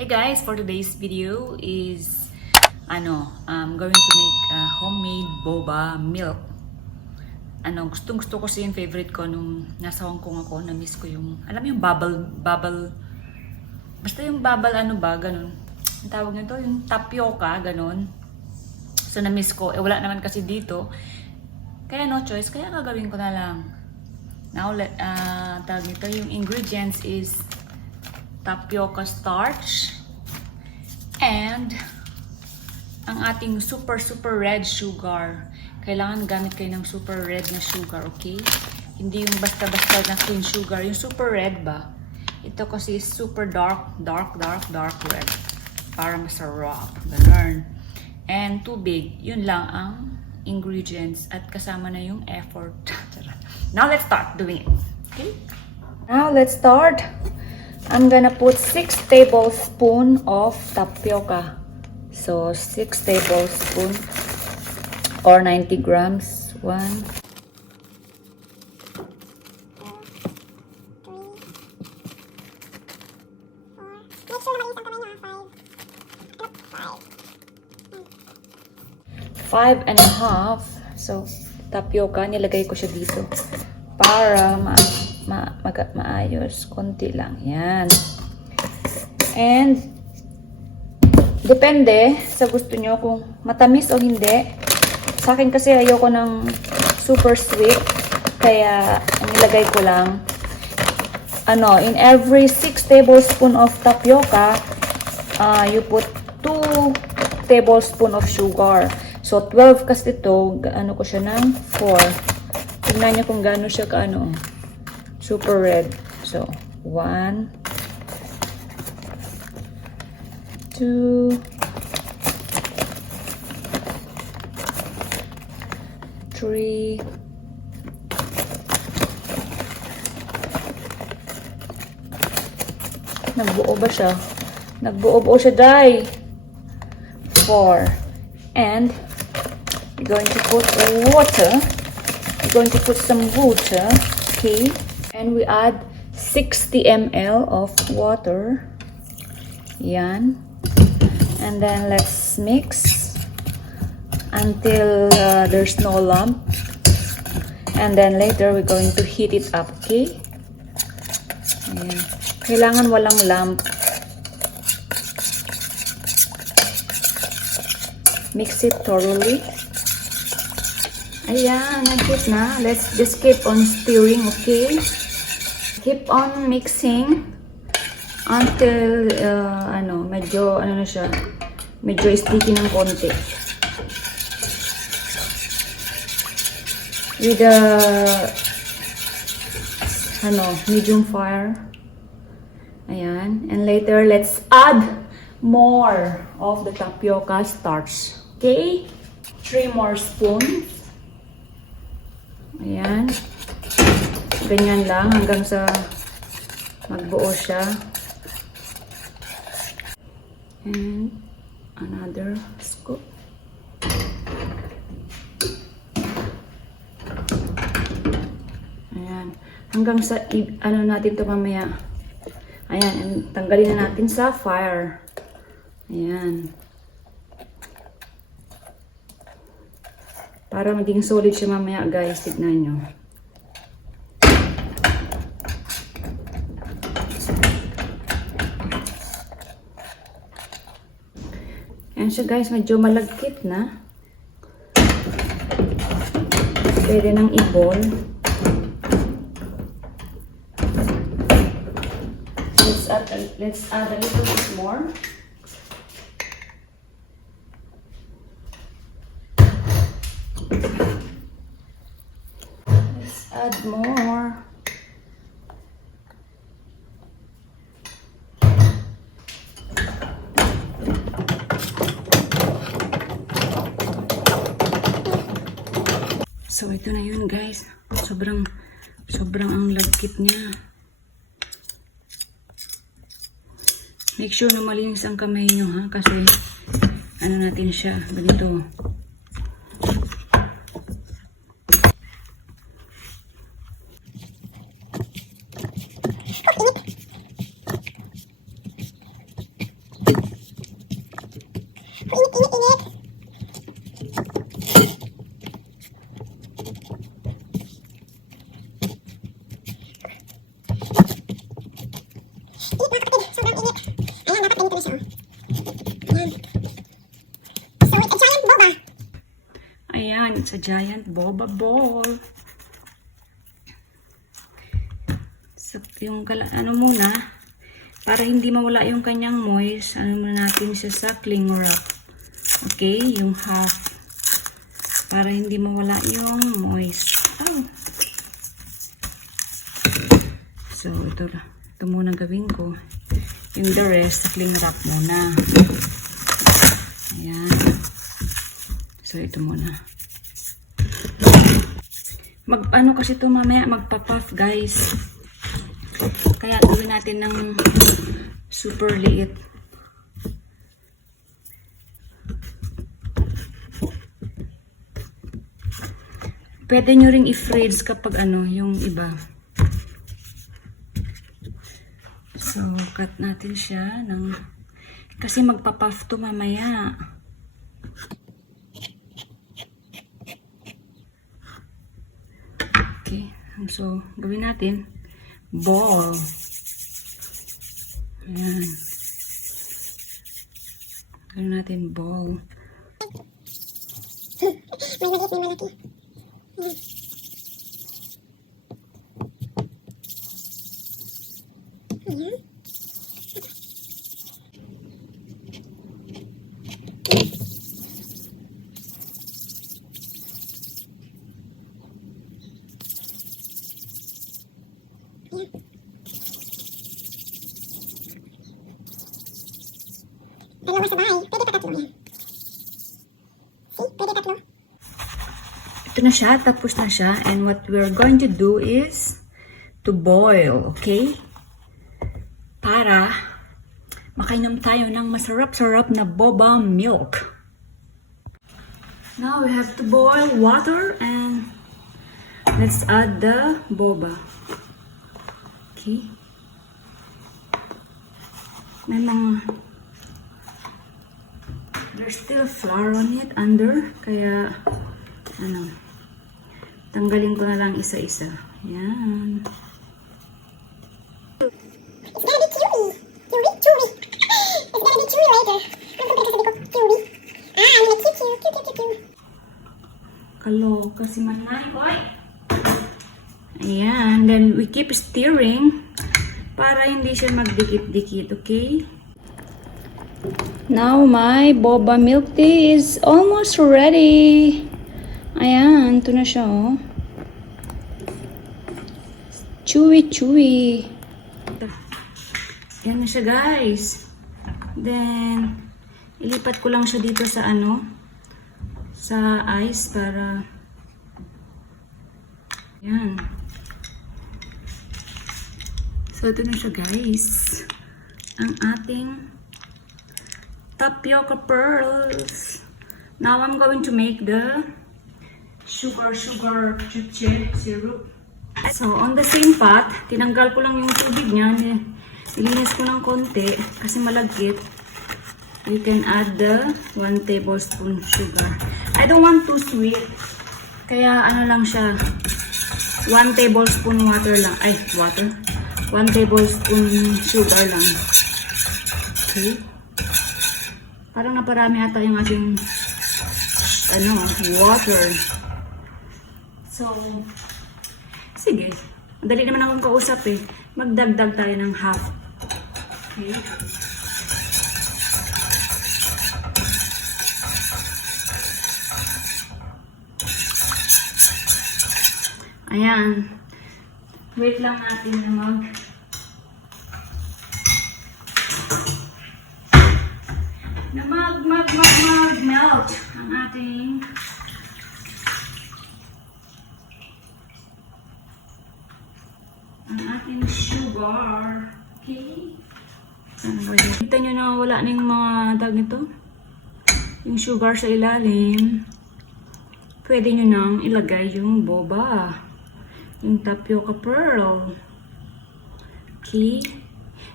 Hey guys, for today's video is I'm going to make homemade boba milk. Gustong-gusto ko kasi yung favorite ko nung nasa Hong Kong ako, na-miss ko yung, alam mo yung bubble, basta yung bubble ganun. Ang tawag nito, yung tapioca, ganun. So na-miss ko, wala naman kasi dito. Kaya no choice, kaya gagawin ko na lang. Now, tawag nito, yung ingredients is tapioca starch and ang ating super red sugar. Kailangan gamit kayo ng super red na sugar, okay? Hindi yung basta-basta na clean sugar, yung super red ba? Ito kasi is super dark red para masarap, ganun. And tubig, yun lang ang ingredients at kasama na yung effort. Now let's start doing it, okay? Now let's start. I'm gonna put 6 tablespoons of tapioca. So 6 tablespoons or 90 grams. 1, 5.5. So tapioca, nilagay ko siya dito para maayos, konti lang yan. And depende sa gusto nyo kung matamis o hindi. Sa akin kasi ayoko ng super sweet, kaya nilagay ko lang in every 6 tablespoon of tapioca, you put 2 tablespoon of sugar. So 12 kasi ito, ko siya ng 4. Tignan niyo kung gaano siya super red. So 1, 2, 3, 4. Nagbuo ba siya? Nagbuo siya, dai. 4. And we're going to put water. We're going to put some water, okay? And we add 60 ml of water. Yan. And then let's mix until there's no lump. And then later we're going to heat it up, okay? Ayan. Kailangan walang lump. Mix it thoroughly. Ayan, nag-heat na. Let's just keep on stirring, okay? Keep on mixing until medyo na siya, medyo sticky ng konti. With the medium fire. Ayan, and later let's add more of the tapioca starch. Okay? 3 more spoons. Ayan. Ganyan lang hanggang sa magbuo siya. And another scoop. Ayan. Hanggang sa natin to mamaya. Ayan, and tanggalin na natin sa fire. Ayan. Para maging solid siya mamaya, guys. Tignan nyo. Ayan siya, guys. Medyo malagkit na. Pwede nang i-ball. Let's add a little bit more. Let's add more. So ito na yun, guys. Sobrang ang lagkit niya. Make sure na malinis ang kamay nyo, ha, kasi natin siya ganito. sa giant boba ball. So, yung ano muna, para hindi mawala yung kanyang moist, ano muna natin siya sa cling wrap. Okay, yung half. Para hindi mawala yung moist. Oh. So, ito muna gawin ko. Yung the rest, sa cling wrap muna. Ayan. So, ito muna. Ano kasi ito mamaya, magpa-puff guys. Kaya gawin natin ng super liit. Pwede nyo ring i-freeze kapag ano, yung iba. So, cut natin siya ng, kasi magpa-puff to mamaya. Okay. So, gawin natin ball. Ayan. Gawin natin ball. May malaki. Ayan. Dalawa sa bahay. Pwede pa tatlo yan. See? Pwede tatlo. Ito na siya. Tapos na siya. And what we're going to do is to boil. Okay? Para makainom tayo ng masarap-sarap na boba milk. Now we have to boil water and let's add the boba. Okay? May mga there's still flour on it under, kaya ano, tanggalin ko na lang isa-isa. Yan. It's gonna be chewy. Chewy. It's gonna be chewy later. Ano ba sabi ko? Chewy. I'm like chew. Kaloka si Manay. Hoy! Ayan. Then we keep stirring para hindi siya magdikit-dikit. Okay? Now my boba milk tea is almost ready. Ayan. Ito na siya, oh. Chewy. Yan na siya, guys. Then, ilipat ko lang siya dito sa ano, sa ice para, yan. So, ito na siya, guys. Ang ating tapioca pearls. Now, I'm going to make the sugar chuche syrup. So, on the same pot, tinanggal ko lang yung tubig niya. Nilinis ko ng konti kasi malagkit. You can add the 1 tablespoon sugar. I don't want too sweet. Kaya ano lang siya, 1 tablespoon water lang. 1 tablespoon sugar lang. Okay. Parang naparami ata yung ating water. So, sige. Madali naman akong kausap eh. Magdagdag tayo ng half. Okay. Ayan. Wait lang natin na melt ang ating sugar. Okay. Kita nyo na wala na yung mga tag nito. Yung sugar sa ilalim. Pwede nyo nang ilagay yung boba. Yung tapioca pearl. Okay.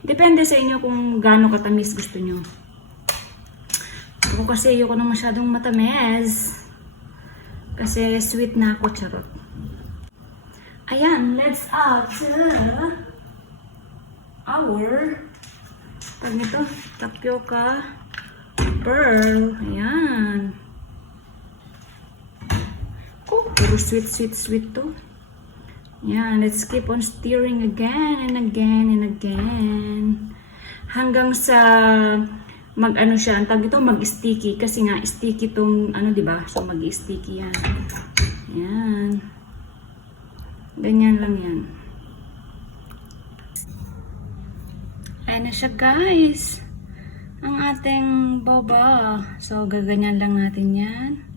Depende sa inyo kung gaano katamis gusto nyo. Ako kasi ayoko na masyadong matamis. Kasi sweet na ako, charot. Ayan, let's add our tapioca pearl. Ayan. Super sweet, sweet, sweet to. Yan, let's keep on stirring again and again and again. Hanggang sa mag-ano siya, ang tawag ito, mag-sticky. Kasi nga, sticky tong, ano, diba? So, mag-sticky yan. Yan. Ganyan lang yan. Ayan na siya, guys. Ang ating boba. So, gaganyan lang natin yan.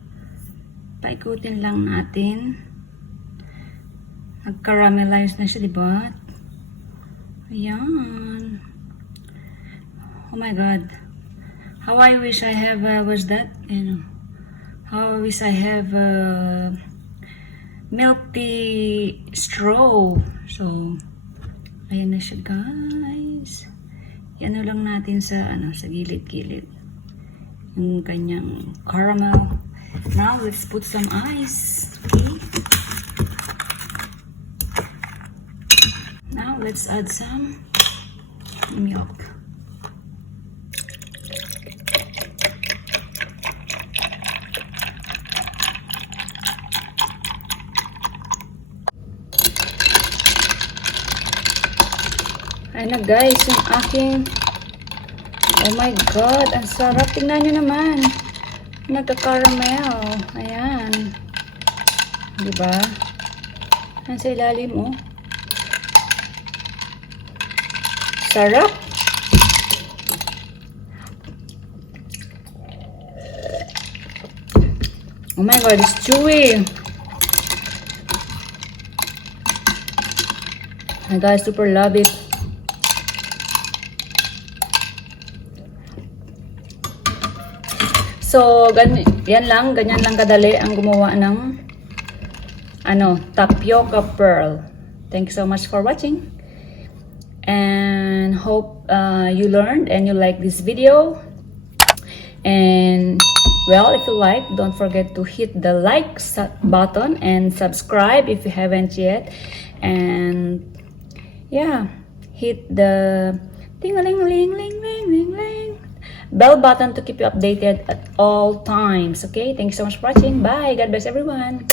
Paikutin lang natin. Nag-caramelize na siya, diba? Ayan. Oh my God. How I wish I have, what's that? You know, how I wish I have milk tea straw. So, ayan na siya, guys. Yan lang natin sa, ano, sa gilid-gilid. Yung kanyang caramel. Now, let's put some ice. Okay. Now, let's add some milk. Ayan na, guys, yung aking, oh my God, ang sarap. Tingnan nyo naman. Nagka-caramel. Ayan. Diba? Nasa ilalim, oh. Sarap. Oh my God, it's chewy. I guys super love it. So, ganyan lang kadali ang gumawa ng tapioca pearl. Thank you so much for watching. And hope you learned and you like this video. And well, if you like, don't forget to hit the like button and subscribe if you haven't yet. And yeah, hit the ting-a-ling-ling-ling-ling-ling bell button to keep you updated at all times. Okay, thank you so much for watching. Bye. God bless everyone.